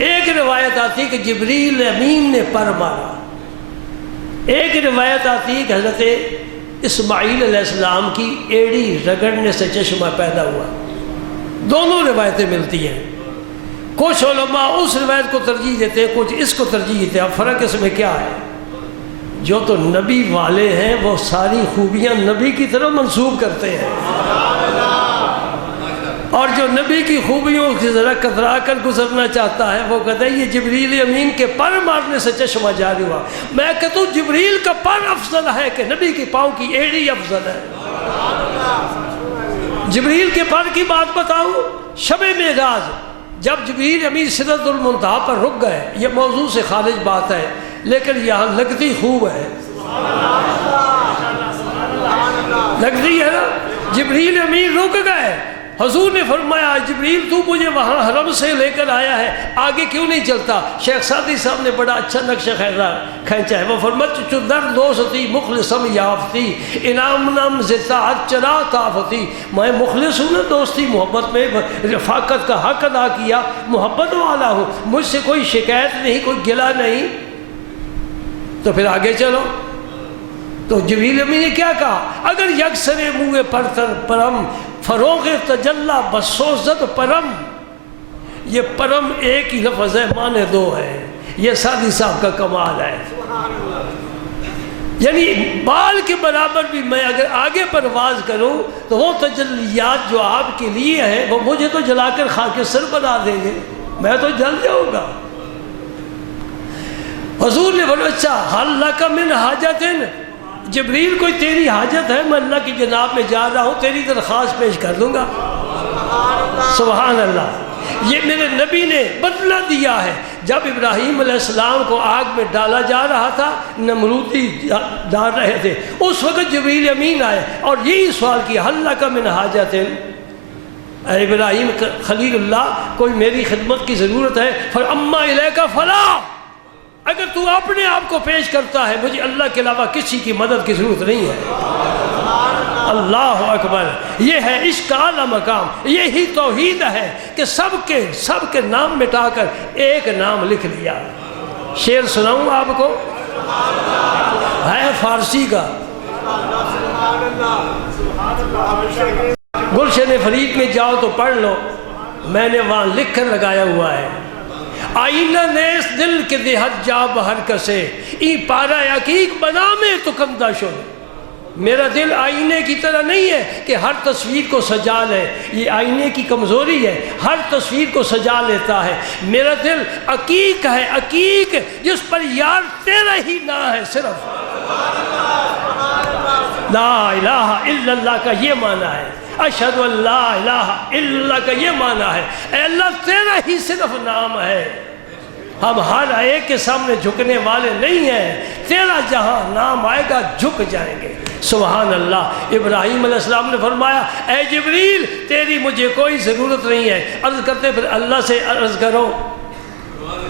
ایک روایت آتی کہ جبریل امین نے پر مارا، ایک روایت آتی ہے کہ حضرت اسماعیل علیہ السلام کی ایڑی رگڑنے سے چشمہ پیدا ہوا۔ دونوں روایتیں ملتی ہیں۔ کچھ علماء اس روایت کو ترجیح دیتے ہیں، کچھ اس کو ترجیح دیتے ہیں۔ اب فرق اس میں کیا ہے؟ جو تو نبی والے ہیں وہ ساری خوبیاں نبی کی طرف منسوب کرتے ہیں، اور جو نبی کی خوبیوں کی ذرا کترا کر گزرنا چاہتا ہے وہ کہتا ہے یہ جبریل امین کے پر مارنے سے چشمہ جاری ہوا۔ میں کہتا ہوں جبریل کا پر افضل ہے کہ نبی کی پاؤں کی ایڑی افضل ہے۔ جبریل کے پر کی بات بتاؤں، شب معراج جب جبریل امین سدرۃ المنتہا پر رک گئے، یہ موضوع سے خارج بات ہے لیکن یہاں لگتی خوب ہے، لگتی ہے نا۔ جبریل امین رک گئے، حضور نے فرمایا جبریل تو مجھے وہاں حرم سے لے کر آیا ہے، آگے کیوں نہیں چلتا؟ شیخ سعدی صاحب نے بڑا اچھا نقشہ کھینچا ہے، وہ فرمایا چو در دوستی مخلصم یافتی انعام نام زطاعت چرا تافتی۔ میں مخلص ہوں نا، دوستی محبت میں رفاقت کا حق ادا کیا، محبت والا ہوں، مجھ سے کوئی شکایت نہیں، کوئی گلہ نہیں، تو پھر آگے چلو۔ تو جبریل امین نے کیا کہا؟ اگر یکسر منہ پرتر پرم فروغ تجلا بسوزد پرم، یہ پرم ایک ہی لفظ ہے، معنی دو ہے، یہ سعدی صاحب کا کمال ہے۔ یعنی بال کے برابر بھی میں اگر آگے پرواز کروں تو وہ تجلیات جو آپ کے لیے ہیں وہ مجھے تو جلا کر خاک سر بنا دیں گے، میں تو جل جاؤں گا۔ حضور نے فرمایا اچھا حل لک من حاجت، جبریل کوئی تیری حاجت ہے؟ میں اللہ کی جناب میں جا رہا ہوں، تیری درخواست پیش کر دوں گا۔ سبحان اللہ، یہ میرے نبی نے بدلہ دیا ہے۔ جب ابراہیم علیہ السلام کو آگ میں ڈالا جا رہا تھا، نمرودی ڈال رہے تھے، اس وقت جبریل امین آئے اور یہی سوال کیا حل لک من حاجت، اے ابراہیم خلیل اللہ کوئی میری خدمت کی ضرورت ہے؟ فاما الیک فلا، اگر تو اپنے آپ کو پیش کرتا ہے مجھے اللہ کے علاوہ کسی کی مدد کی ضرورت نہیں ہے۔ اللہ اکبر، یہ ہے عشق کا اعلیٰ مقام، یہی توحید ہے کہ سب کے نام مٹا کر ایک نام لکھ لیا۔ شعر سناؤں آپ کو، ہے فارسی کا، گلشن فرید میں جاؤ تو پڑھ لو، میں نے وہاں لکھ کر لگایا ہوا ہے۔ آئینہ نیس دل کے دہت جا بہر کسے، ای پارا یقیق بنا میں تو کندہ شد۔ میرا دل آئینے کی طرح نہیں ہے کہ ہر تصویر کو سجا لے، یہ آئینے کی کمزوری ہے، ہر تصویر کو سجا لیتا ہے۔ میرا دل عقیق ہے، عقیق جس پر یار تیرا ہی نام ہے، صرف لا الہ الا اللہ کا یہ معنی ہے، اشہد ان لا الہ الا اللہ کا یہ معنی ہے، اے اللہ تیرا ہی صرف نام ہے۔ ہم ہر ایک کے سامنے جھکنے والے نہیں ہیں، تیرا جہاں نام آئے گا جھک جائیں گے۔ سبحان اللہ۔ ابراہیم علیہ السلام نے فرمایا اے جبریل تیری مجھے کوئی ضرورت نہیں ہے۔ عرض کرتے پھر اللہ سے عرض کرو،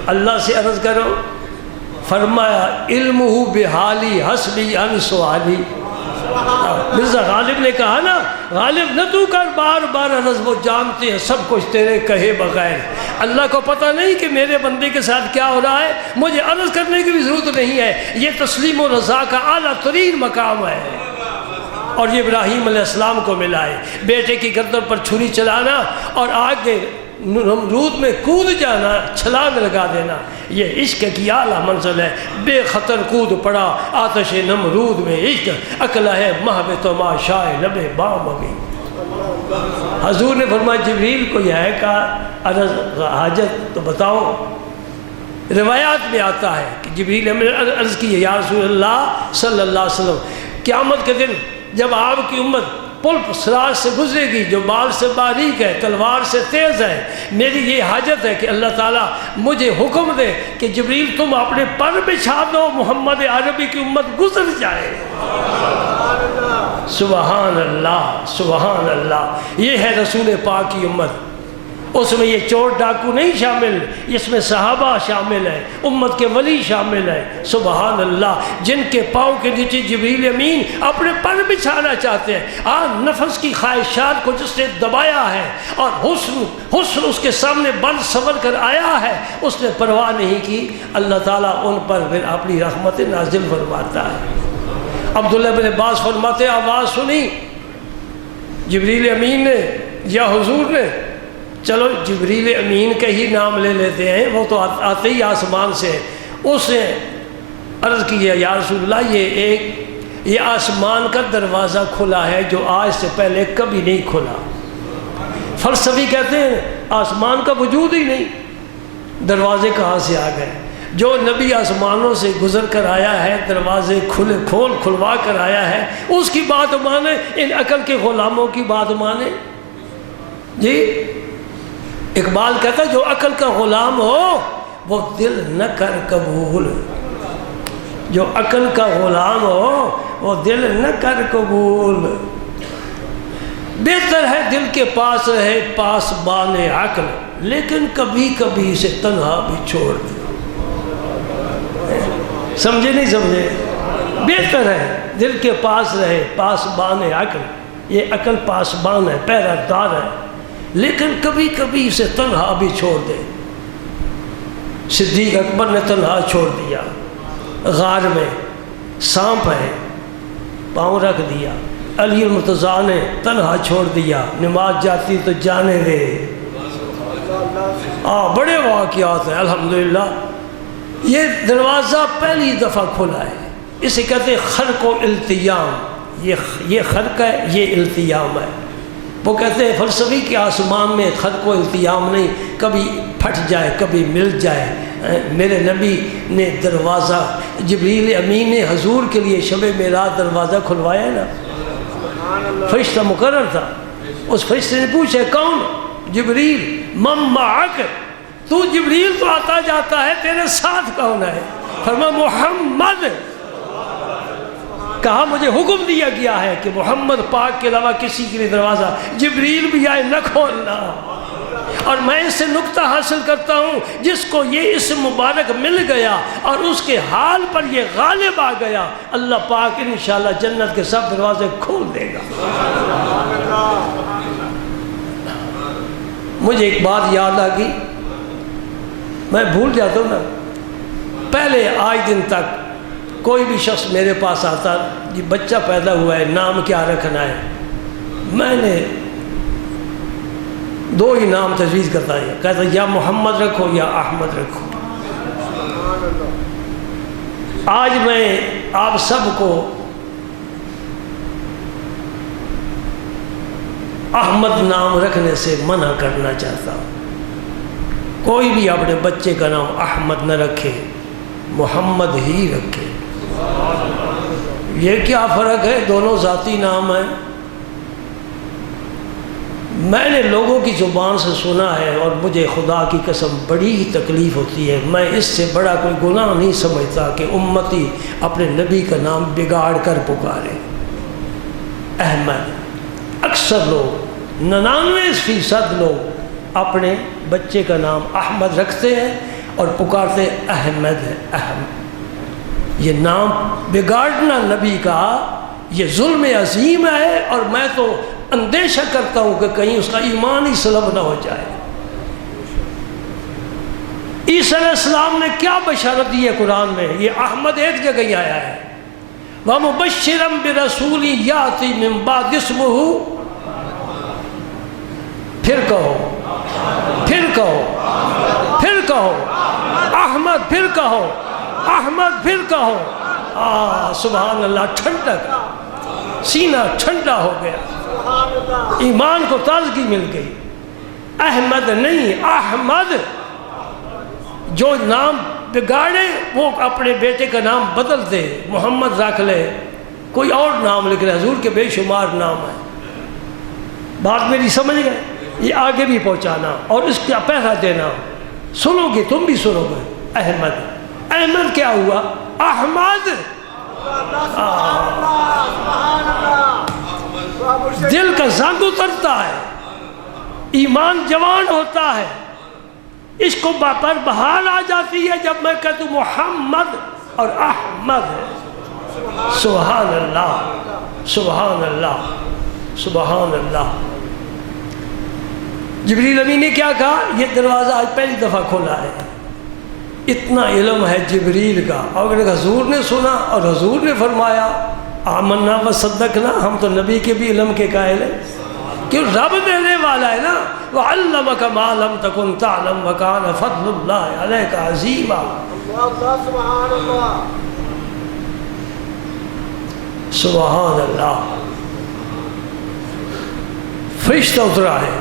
اللہ سے عرض کرو۔ فرمایا علمہ بحالی حسبی عن سوالی۔ مرزا غالب نے کہا نا، غالب نہ تو کر بار بار عرض، وہ جانتے ہیں سب کچھ تیرے کہے بغیر۔ اللہ کو پتہ نہیں کہ میرے بندے کے ساتھ کیا ہو رہا ہے، مجھے عرض کرنے کی بھی ضرورت نہیں ہے۔ یہ تسلیم و رضا کا اعلیٰ ترین مقام ہے، اور یہ ابراہیم علیہ السلام کو ملا ہے۔ بیٹے کی گردن پر چھری چلانا اور آگے نمرود میں کود جانا، چھلانگ لگا دینا، یہ عشق کی اعلیٰ منزل ہے۔ بے خطر کود پڑا آتش نمرود میں عشق، اکلا ہے محو تماشائے لب بام ابھی۔ حضور نے فرمایا جبریل کو یہ ہے کہا عرض حاجت تو بتاؤ۔ روایات میں آتا ہے کہ جبریل نے عرض کی یا رسول اللہ صلی اللہ علیہ وسلم، قیامت کے دن جب آپ کی امت پل سراج سے گزرے گی، جو بال سے باریک ہے تلوار سے تیز ہے، میری یہ حاجت ہے کہ اللہ تعالیٰ مجھے حکم دے کہ جبریل تم اپنے پر بچھا دو، محمد عربی کی امت گزر جائے۔ سبحان اللہ، سبحان اللہ۔ یہ ہے رسول پاک کی امت۔ اس میں یہ چور ڈاکو نہیں شامل، اس میں صحابہ شامل ہیں، امت کے ولی شامل ہیں۔ سبحان اللہ، جن کے پاؤں کے نیچے جبریل امین اپنے پر بچھانا چاہتے ہیں۔ نفس کی خواہشات کو جس نے دبایا ہے اور حسن اس کے سامنے بل سور کر آیا ہے، اس نے پرواہ نہیں کی، اللہ تعالیٰ ان پر پھر اپنی رحمت نازل فرماتا ہے۔ عبداللہ بن عباس فرماتے آواز سنی جبریل امین نے یا حضور نے، چلو جبریل امین کا ہی نام لے لیتے ہیں، وہ تو آتے ہی آسمان سے۔ اس نے عرض کیا یا رسول اللہ یہ آسمان کا دروازہ کھلا ہے جو آج سے پہلے کبھی نہیں کھلا۔ فلسفی کہتے ہیں آسمان کا وجود ہی نہیں، دروازے کہاں سے آ گئے؟ جو نبی آسمانوں سے گزر کر آیا ہے، دروازے کھلوا کر آیا ہے، اس کی بات مانے، ان عقل کے غلاموں کی بات مانے۔ جی اقبال کہتا جو عقل کا غلام ہو وہ دل نہ کر قبول، جو عقل کا غلام ہو وہ دل نہ کر قبول۔ بہتر ہے دل کے پاس رہے پاس بان عقل، لیکن کبھی کبھی اسے تنہا بھی چھوڑ دے۔ سمجھے نہیں سمجھے؟ بہتر ہے دل کے پاس رہے پاس بان عقل، یہ عقل پاس بان ہے، پہرہ دار ہے، لیکن کبھی کبھی اسے تنہا بھی چھوڑ دے۔ صدیق اکبر نے تنہا چھوڑ دیا، غار میں سانپ ہے پاؤں رکھ دیا۔ علی المرتضیٰ نے تنہا چھوڑ دیا، نماز جاتی تو جانے دے۔ بڑے واقعات ہیں الحمدللہ۔ یہ دروازہ پہلی دفعہ کھلا ہے، اسے کہتے ہیں خرق و التیام۔ یہ خرق ہے، یہ التیام ہے۔ وہ کہتے ہیں فلسفی کے آسمان میں خرق و التیام نہیں، کبھی پھٹ جائے کبھی مل جائے۔ میرے نبی نے دروازہ، جبریل امین نے حضور کے لیے شب معراج دروازہ کھلوایا نا، فرشتہ مقرر تھا۔ اس فرشتے نے پوچھا کون؟ جبریل۔ من معک، تو جبریل تو آتا جاتا ہے، تیرے ساتھ کون ہے؟ فرمایا محمد۔ کہا مجھے حکم دیا گیا ہے کہ محمد پاک کے علاوہ کسی کے لیے دروازہ جبریل بھی آئے نہ کھولنا۔ اور میں اس سے نکتہ حاصل کرتا ہوں، جس کو یہ اسم مبارک مل گیا اور اس کے حال پر یہ غالب آ گیا، اللہ پاک انشاءاللہ جنت کے سب دروازے کھول دے گا۔ مجھے ایک بات یاد آ گئی، میں بھول جاتا ہوں نا۔ پہلے آج دن تک کوئی بھی شخص میرے پاس آتا، یہ بچہ پیدا ہوا ہے نام کیا رکھنا ہے، میں نے دو ہی نام تجویز کرتا ہے، کہتا یا محمد رکھو یا احمد رکھو۔ آج میں آپ سب کو احمد نام رکھنے سے منع کرنا چاہتا ہوں۔ کوئی بھی اپنے بچے کا نام احمد نہ رکھے، محمد ہی رکھے۔ یہ کیا فرق ہے؟ دونوں ذاتی نام ہیں۔ میں نے لوگوں کی زبان سے سنا ہے اور مجھے خدا کی قسم بڑی ہی تکلیف ہوتی ہے، میں اس سے بڑا کوئی گناہ نہیں سمجھتا کہ امتی اپنے نبی کا نام بگاڑ کر پکارے۔ احمد، اکثر لوگ 99% لوگ اپنے بچے کا نام احمد رکھتے ہیں اور پکارتے احمد ہے، احمد۔ یہ نام بگاڑنا نبی کا یہ ظلم عظیم ہے، اور میں تو اندیشہ کرتا ہوں کہ کہیں اس کا ایمان ہی سلب نہ ہو جائے۔ عیسیٰ علیہ السلام نے کیا بشارت دی ہے قرآن میں؟ یہ احمد ایک جگہ ہی آیا ہے، وَمُبَشِّرًا بِرَسُولٍ يَأْتِي مِن بَعْدِهِ اسْمُهُ، پھر کہو، پھر کہو، پھر کہو احمد، پھر کہو احمد، پھر کہو۔ سبحان اللہ، ٹھنڈک، سینہ ٹھنڈا ہو گیا، ایمان کو تازگی مل گئی۔ احمد نہیں، احمد۔ جو نام بگاڑے وہ اپنے بیٹے کا نام بدل دے، محمد رکھ لے، کوئی اور نام لکھ لے، حضور کے بے شمار نام ہیں۔ بات میری سمجھ گئے؟ یہ آگے بھی پہنچانا اور اس کا پیسہ دینا، سنو گے تم بھی سنو گے۔ احمد، احمد کیا ہوا؟ احمد، دل کا زنگ اترتا ہے، ایمان جوان ہوتا ہے، اس کو پر بہار آ جاتی ہے جب میں کہتا ہوں محمد اور احمد ہے۔ سبحان اللہ، سبحان اللہ، سبحان اللہ۔ جبریل امین نے کیا کہا؟ یہ دروازہ آج پہلی دفعہ کھولا ہے، اتنا علم ہے جبریل کا۔ اور حضور نے سنا اور حضور نے فرمایا آمنا و صدقنا، ہم تو نبی کے بھی علم کے قائل ہیں، کیوں رب دینے والا ہے نا۔ وَعَلَّمَكَ مَا لَمْ تَكُنْ تَعْلَمْ وَكَانَ فَضْلُ اللَّهِ عَلَيْكَ عَظِيمًا۔ سبحان اللہ، سبحان اللہ۔ فرشتہ اترا ہے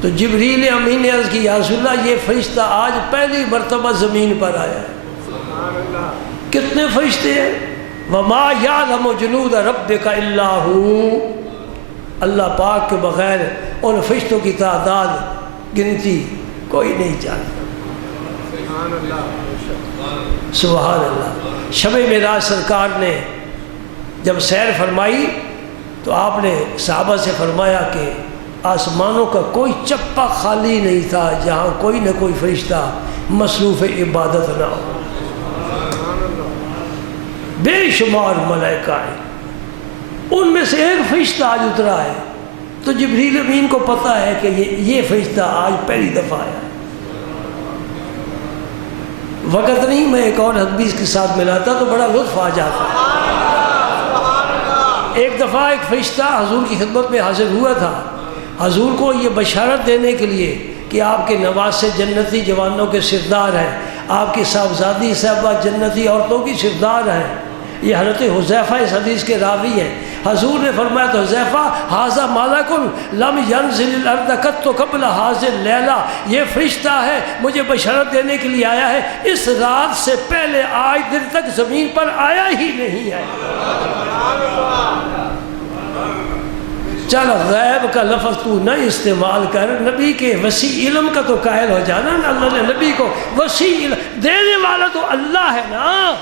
تو جبریل امین نے عرض کی یا رسول اللہ یہ فرشتہ آج پہلی مرتبہ زمین پر آیا ہے۔ کتنے فرشتے ہیں؟ وَمَا يَعْلَمُ جُنُودَ رَبِّكَ إِلَّا هُوَ، اللہ پاک کے بغیر ان فرشتوں کی تعداد گنتی کوئی نہیں جانتا۔ سبحان اللہ۔ شب معراج سرکار نے جب سیر فرمائی تو آپ نے صحابہ سے فرمایا کہ آسمانوں کا کوئی چپا خالی نہیں تھا جہاں کوئی نہ کوئی فرشتہ مصروف عبادت نہ ہو، بے شمار ملائکہ ہیں، ان میں سے ایک فرشتہ آج اترا ہے۔ تو جبریل امین کو پتہ ہے کہ یہ فرشتہ آج پہلی دفعہ آیا ہے۔ وقت نہیں، میں ایک اور حدیث کے ساتھ ملاتا تو بڑا لطف آ جاتا ہے۔ ایک دفعہ ایک فرشتہ حضور کی خدمت میں حاضر ہوا تھا، حضور کو یہ بشارت دینے کے لیے کہ آپ کے نواسے جنتی جوانوں کے سردار ہیں، آپ کی صاحبزادی صاحبہ جنتی عورتوں کی سردار ہیں۔ یہ حضرت حذیفہ اس حدیث کے راوی ہیں۔ حضور نے فرمایا تو حذیفہ ھذا ملک لم ینزل الارض قط قبل ھذا اللیلہ، یہ فرشتہ ہے مجھے بشارت دینے کے لیے آیا ہے، اس رات سے پہلے آج دن تک زمین پر آیا ہی نہیں ہے۔ چل غیب کا لفظ تو نہ استعمال کر، نبی کے وسیع علم کا تو قائل ہو جانا نا۔ اللہ نے نبی کو وسیع علم دینے والا تو اللہ ہے نا۔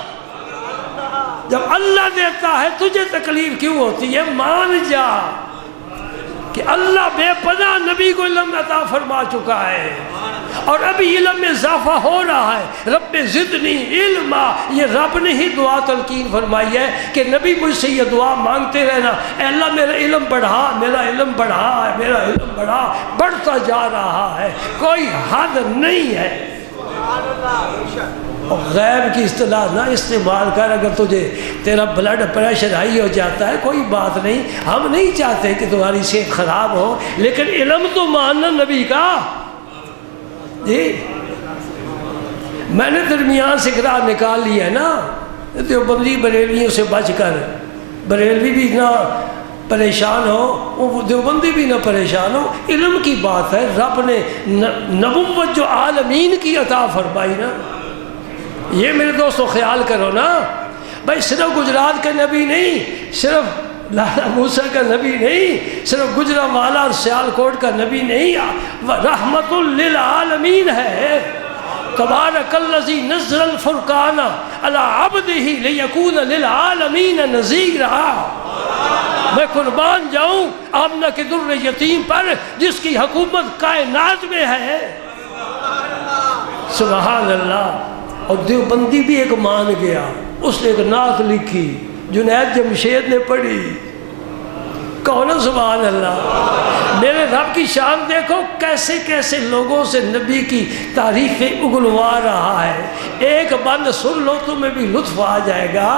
جب اللہ دیتا ہے تجھے تکلیف کیوں ہوتی ہے؟ مان جا کہ اللہ بے پناہ نبی کو علم عطا فرما چکا ہے اور ابھی علم میں اضافہ ہو رہا ہے۔ رب زدنی علما، یہ رب نے ہی دعا تلقین فرمائی ہے کہ نبی مجھ سے یہ دعا مانگتے رہنا، اے اللہ میرا علم بڑھا، میرا علم بڑھا، میرا علم بڑھا، بڑھتا جا رہا ہے، کوئی حد نہیں ہے۔ اور غیب کی اصطلاح نہ استعمال کر، اگر تجھے تیرا بلڈ پریشر ہائی ہو جاتا ہے کوئی بات نہیں، ہم نہیں چاہتے کہ تمہاری صحت خراب ہو، لیکن علم تو ماننا نبی کا۔ جی میں نے درمیان سے گراہ نکال لیا ہے نا، دیوبندی بریلویوں سے بچ کر، بریلوی بھی نہ پریشان ہو، دیوبندی بھی نہ پریشان ہو، علم کی بات ہے۔ رب نے نبوت جو عالمین کی عطا فرمائی نا، یہ میرے دوستو خیال کرو نا، بھائی صرف گجرات کے نبی نہیں، صرف لالا موسیٰ کا نبی نہیں، صرف گجرانوالہ اور سیالکوٹ کا نبی نہیں، رحمت للعالمین ہے۔ تبارک الذی نزل الفرقان علی عبدہ لیکون للعالمین نذیرا۔ میں قربان جاؤں آمنہ کے در یتیم پر جس کی حکومت کائنات میں ہے۔ سبحان اللہ۔ اور دیوبندی بھی ایک مان گیا، اس نے ایک نعت لکھی، جنید جمشید نے پڑھی، کون ہے؟ سبحان اللہ۔ میرے رب کی شان دیکھو، کیسے کیسے لوگوں سے نبی کی تعریفیں اگلوا رہا ہے۔ ایک بند سن لو تمہیں بھی لطف آ جائے گا۔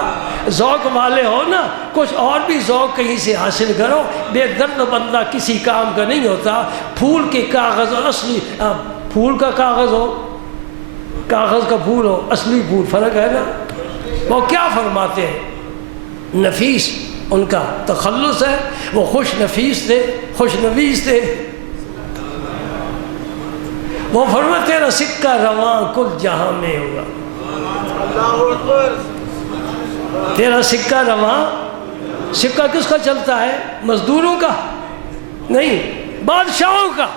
ذوق والے ہو نا، کچھ اور بھی ذوق کہیں سے حاصل کرو۔ بے درد بندہ کسی کام کا نہیں ہوتا۔ پھول کے کاغذ اور اصلی پھول کا کاغذ ہو، کاغذ کا پھول ہو، اصلی پھول، فرق ہے نا۔ وہ کیا فرماتے ہیں؟ نفیس ان کا تخلص ہے، وہ خوش نفیس تھے، خوش نویس تھے۔ وہ فرماتے تیرا سکہ رواں کل جہاں میں ہوگا، تیرا سکہ رواں۔ سکہ کس کا چلتا ہے؟ مزدوروں کا نہیں، بادشاہوں کا۔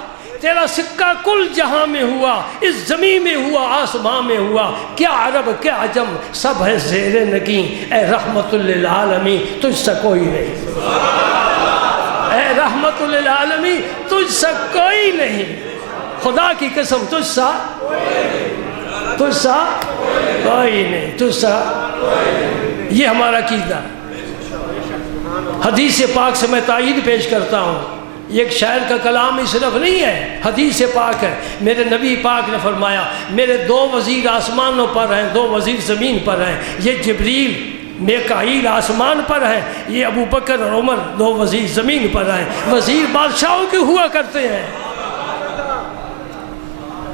تیرا سکہ کل جہاں میں ہوا، اس زمین میں ہوا، آسمان میں ہوا، کیا عرب کیا عجم سب ہے زیر نگیں، اے رحمت للعالمین تجھ سے کوئی نہیں، اے رحمت للعالمین تجھ سے کوئی نہیں، خدا کی قسم تجھ سا کوئی نہیں، تجھ سا۔ یہ ہمارا عقیدہ۔ حدیث پاک سے میں تائید پیش کرتا ہوں، یہ ایک شاعر کا کلام ہی صرف نہیں ہے، حدیث پاک ہے۔ میرے نبی پاک نے فرمایا میرے 2 وزیر آسمانوں پر ہیں، 2 وزیر زمین پر ہیں، یہ جبریل میکائیل آسمان پر ہیں، یہ ابو بکر اور عمر 2 وزیر زمین پر ہیں۔ وزیر بادشاہوں کے ہوا کرتے ہیں،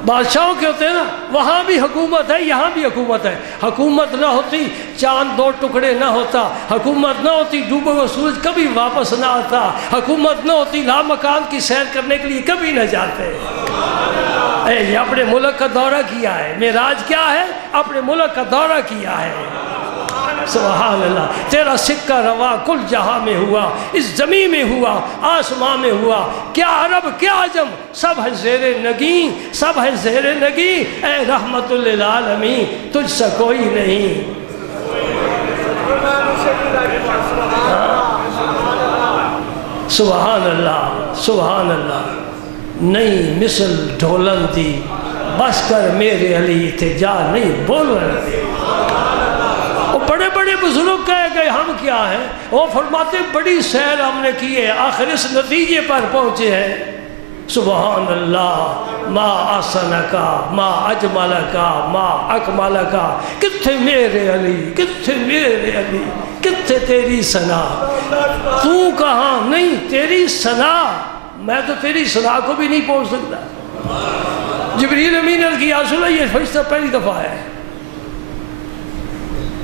بادشاہوں کے ہوتے ہیں نا، وہاں بھی حکومت ہے، یہاں بھی حکومت ہے۔ حکومت نہ ہوتی چاند 2 ٹکڑے نہ ہوتا، حکومت نہ ہوتی ڈوبا ہوا سورج کبھی واپس نہ آتا، حکومت نہ ہوتی لامکان کی سیر کرنے کے لیے کبھی نہ جاتے۔ یہ اپنے ملک کا دورہ کیا ہے، معراج کیا ہے؟ اپنے ملک کا دورہ کیا ہے۔ سبحان اللہ۔ تیرا سکہ رواں کل جہاں میں ہوا، اس زمین میں ہوا، آسمان میں ہوا، کیا عرب کیا عجم سب ہے زیر نگیں، سب ہے زیر نگیں، اے رحمت للعالمین تجھ سے کوئی نہیں۔ سبحان اللہ، سبحان اللہ۔ نہیں مثل ڈھولن دی بس کر میرے علی تھے جا نہیں بول رہے تھے۔ بڑے بڑے بزرگ کہے گئے ہم کیا ہیں؟ وہ فرماتے بڑی سیر ہم نے کی ہے، آخر اس نتیجے پر پہنچے ہیں۔ سبحان اللہ۔ ما آسنکا ما اجملکا ما اکملکا، کتھے میرے علی، کتھے میرے علی، کتھے تیری ثنا، تو کہاں نہیں تیری ثنا، میں تو تیری ثنا کو بھی نہیں پہنچ سکتا۔ جبریل امین عرض کی رسول اللہ، یہ فرشتہ پہلی دفعہ ہے۔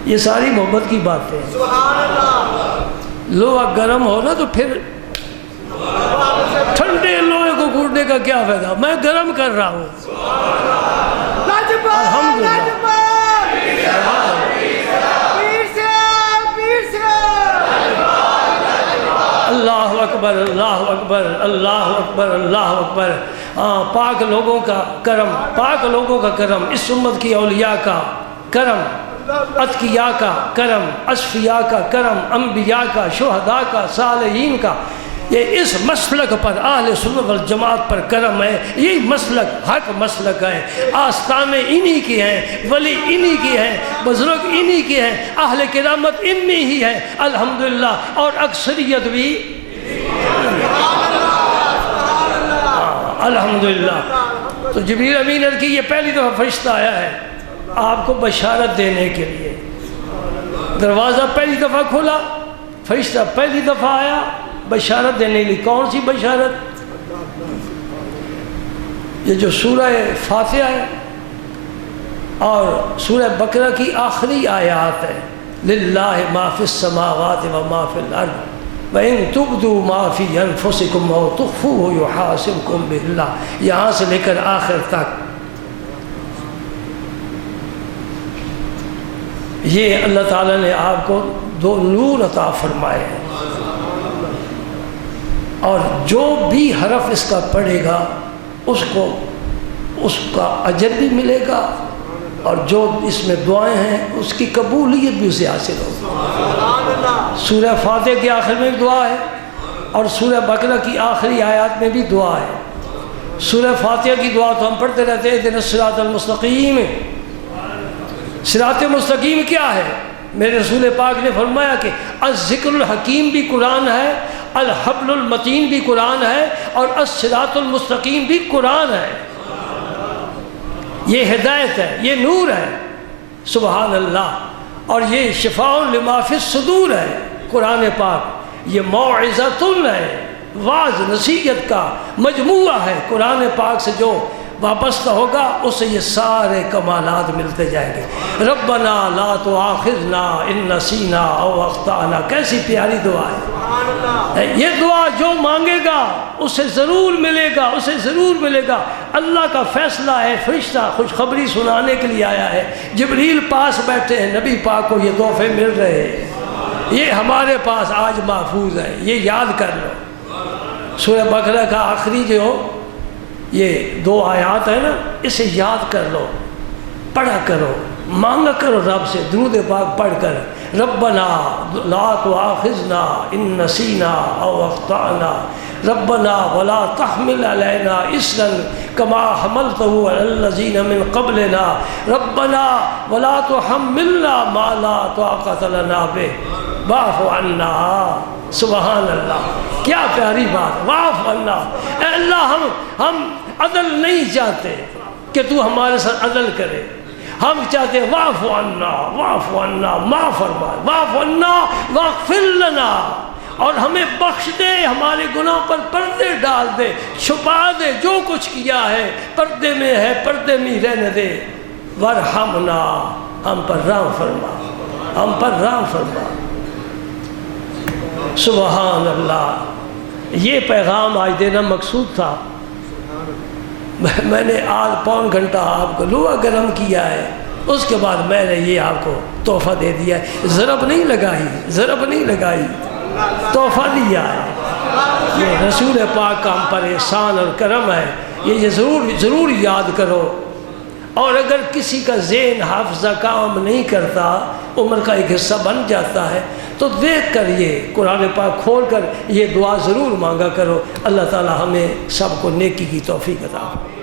یہ ساری محبت کی باتیں ہیں۔ لوہا گرم ہو نا تو پھر ٹھنڈے لوہے کو کوٹنے کا کیا فائدہ؟ میں گرم کر رہا ہوں۔ الحمدللہ۔ اللہ اکبر، اللہ اکبر، اللہ اکبر، اللہ اکبر۔ پاک لوگوں کا کرم، پاک لوگوں کا کرم، اس امت کی اولیاء کا کرم، اتقیاء کا کرم، اصفیاء کا کرم، انبیاء کا، شہداء کا، صالحین کا، یہ اس مسلک پر اہل سنت والجماعت پر کرم ہے۔ یہی مسلک حق مسلک ہے، آستانے انہی کی ہیں، ولی انہی کی ہیں، بزرگ انہی کی ہیں، اہل کرامت ان میں ہی ہے الحمدللہ، اور اکثریت بھی الحمدللہ۔ تو جبریل امین عرض کی یہ پہلی دفعہ فرشتہ آیا ہے آپ کو بشارت دینے کے لیے۔ دروازہ پہلی دفعہ کھلا، فرشتہ پہلی دفعہ آیا بشارت دینے کے لیے۔ کون سی بشارت؟ یہ جو سورہ فاتحہ ہے اور سورہ بقرہ کی آخری آیات ہے، للہ ما فی السماوات و ما فی الارض وَإِن تُبْدُوا مَا فِي أَنفُسِكُمْ أَوْ تُخْفُوهُ يُحَاسِبْكُم بِهِ اللَّهُ، یہاں سے لے کر آخر تک یہ اللہ تعالیٰ نے آپ کو 2 نور عطا فرمائے ہیں۔ اور جو بھی حرف اس کا پڑھے گا اس کو اس کا اجر بھی ملے گا، اور جو اس میں دعائیں ہیں اس کی قبولیت بھی اسے حاصل ہوگی۔ سورہ فاتحہ کے آخر میں بھی دعا ہے، اور سورہ بقرہ کی آخری آیات میں بھی دعا ہے۔ سورہ فاتحہ کی دعا تو ہم پڑھتے رہتے ہیں، اہدنا الصراط المستقیم۔ صراط مستقیم کیا ہے؟ میرے رسول پاک نے فرمایا کہ الذکر الحکیم بھی قرآن ہے، الحبل المتین بھی قرآن ہے، اور الصراط المستقیم بھی قرآن ہے۔ یہ ہدایت ہے، یہ نور ہے، سبحان اللہ، اور یہ شفاء لما فی الصدور ہے۔ قرآن پاک یہ موعظۃ ہے، واعظ نصیحت کا مجموعہ ہے۔ قرآن پاک سے جو وابستہ ہوگا اسے یہ سارے کمالات ملتے جائیں گے۔ ربنا لا تؤاخذنا ان نسینا او اخطانا، کیسی پیاری دعا ہے۔ یہ دعا جو مانگے گا اسے ضرور ملے گا، اسے ضرور ملے گا۔ اللہ کا فیصلہ ہے، فرشتہ خوشخبری سنانے کے لیے آیا ہے، جبریل پاس بیٹھے ہیں، نبی پاک کو یہ تحفے مل رہے ہیں، یہ ہمارے پاس آج محفوظ ہے، یہ یاد کر لو۔ سورہ بقرہ کا آخری جو یہ 2 آیات ہیں نا، اسے یاد کر لو، پڑھا کرو، مانگا کرو رب سے درود پاک پڑھ کر۔ ربنا لا تؤاخذنا ان نسینا او اخطأنا ربنا ولا تحمل علینا اصرا کما حملته علی الذین من قبلنا ربنا ولا تحملنا ما لا طاقت لنا به واعف عنا۔ سبحان اللہ، کیا پیاری بات، واعف عنا۔ اے اللہ ہم عدل نہیں چاہتے کہ تو ہمارے ساتھ عدل کرے، ہم چاہتے ہیں واعف عنا، واعف عنا، معاف فرما، واعف عنا واغفر لنا، اور ہمیں بخش دے، ہمارے گناہ پر پردے ڈال دے، چھپا دے، جو کچھ کیا ہے پردے میں ہے، پردے میں رہنے دے۔ ورحمنا، ہم پر رحم فرما، ہم پر رحم فرما۔ سبحان اللہ، یہ پیغام آج دینا مقصود تھا۔ میں نے آج پون گھنٹہ آپ کو لوہا گرم کیا ہے، اس کے بعد میں نے یہ آپ کو تحفہ دے دیا ہے۔ ضرب نہیں لگائی، ضرب نہیں لگائی، تحفہ دیا ہے۔ یہ رسول پاک کا ہم پر احسان اور کرم ہے، یہ ضرور یاد کرو۔ اور اگر کسی کا ذہن حافظہ کام نہیں کرتا، عمر کا ایک حصہ بن جاتا ہے، تو دیکھ کر یہ قرآن پاک کھول کر یہ دعا ضرور مانگا کرو۔ اللہ تعالی ہمیں سب کو نیکی کی توفیق عطا فرمائے۔